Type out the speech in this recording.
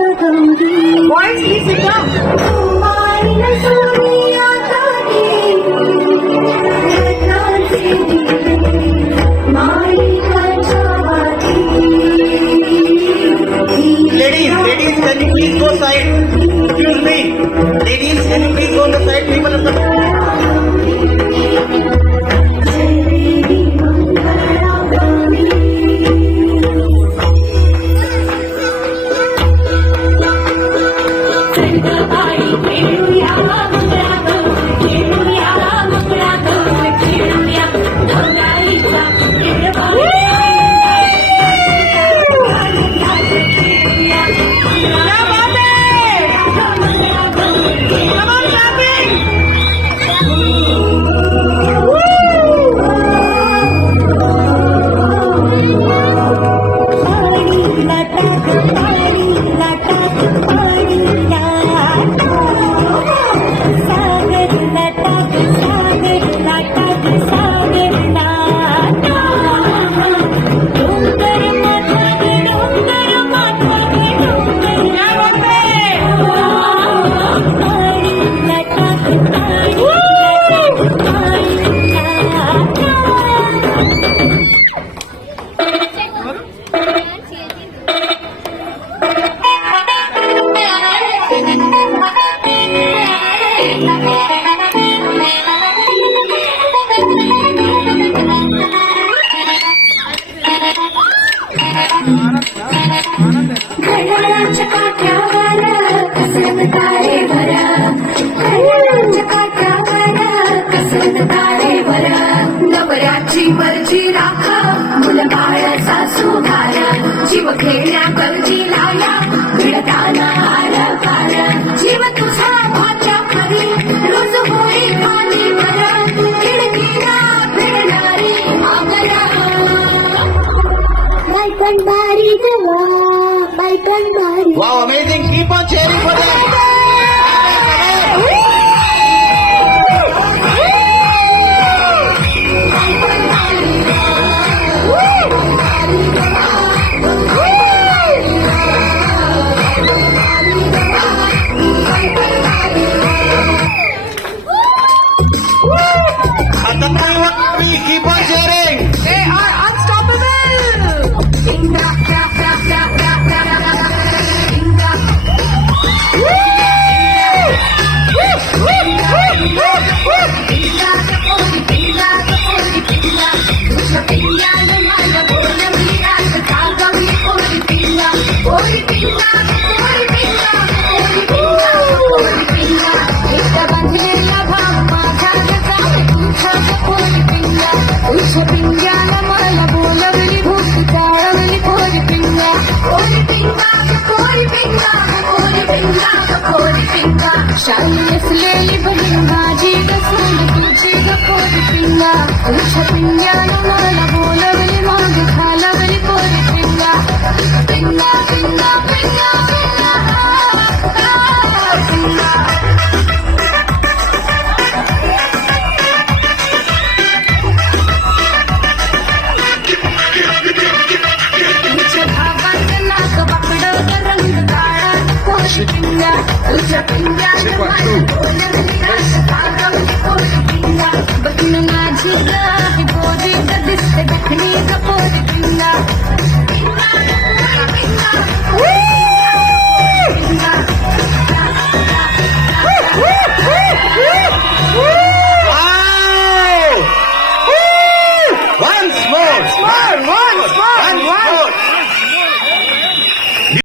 Boys, please sit down. Ladies, can you please go side? Excuse me. Ladies, can you please go on the side? People of the... घड्याळाच्या काट्यावर कसरत तारेवर, घड्याळाच्या काट्यावर कसरत तारेवर, नवऱ्याची मर्जी राख मुलबाळ सासू घाल, जीव खेळण्या गरजीला या भिडताना आलं काळ, जीव तुझा भाच्या परी रोज होई पाणीवर, खिडकीला भिडणारी आमरा बायकण बारी देवा, बायकण बारी. Wow, amazing. Keep on cheering for them. Keep on cheering. They are unstoppable. Inga, ra, ra, ra, ra, ra, ra, ra, ra. Inga. Woo! Woo! Woo! Woo! Inga, kapoli, inga, kapoli, inga. Usha pinga, namala, bola, mira, kaga, mi, poli, pinga. Poli, pinga, poli, pinga, poli, pinga, poli, pinga. Ekta bandhela bhav, माझा जगा, तुझा kapoli, pinga. Usha pinga, namala, bola, miri, bhut, kaळवली, poli, pinga. Poli, pinga, kapoli, pinga, poli, pinga, kapoli, pinga. शाली असलेली बहीण माझी गसून तुझी गपोली पिंगा, उच्छ पिंग्यानं मला बोलवली माग घालवली पोरी पिंगा, पिंगा पिंगा पिंगा पिंगा उच्च भावाचं नाक वाकडं रंग काळा पोरी पिंगा, उच्च पिंग्यानं मला बोलवली घालवली पोरी पिंगा, बघून माझी गाही बोली दिसते गठणी पोरी पिंगा, पिंगा पिंगा पिंगा.